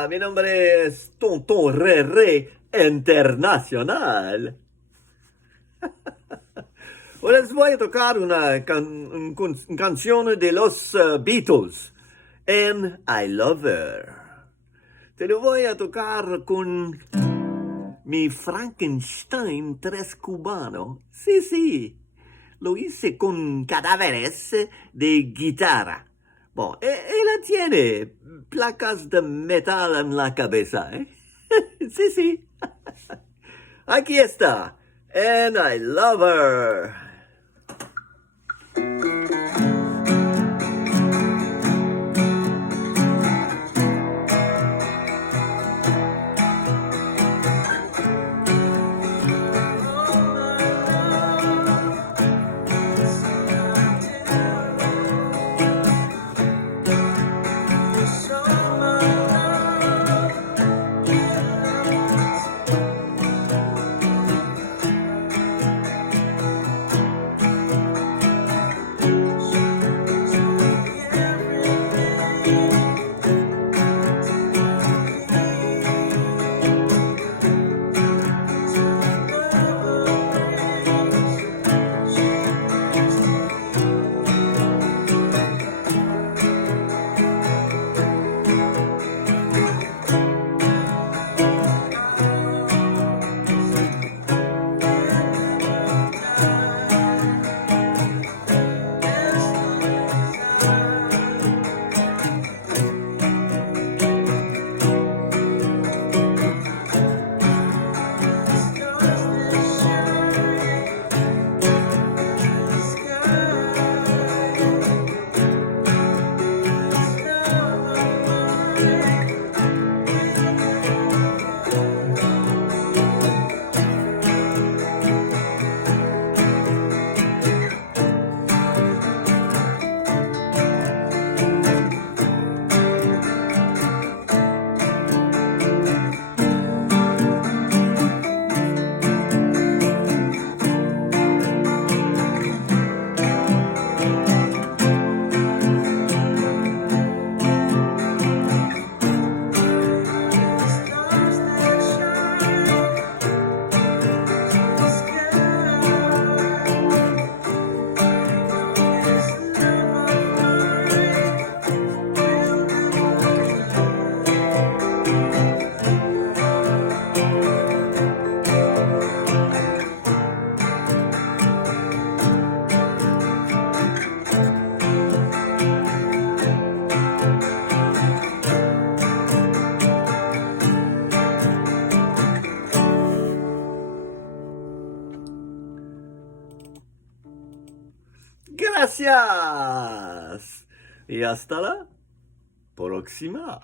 Hola, mi nombre es Tonton Re Internacional. Hoy les voy a tocar una canción de los Beatles, and I Love Her. Te lo voy a tocar con mi Frankenstein 3 cubano. Sí, sí, lo hice con cadáveres de guitarra. Bueno, ella tiene placas de metal en la cabeza, ¿eh? Sí, sí. Aquí está. And I love her. Gracias. Y hasta la próxima.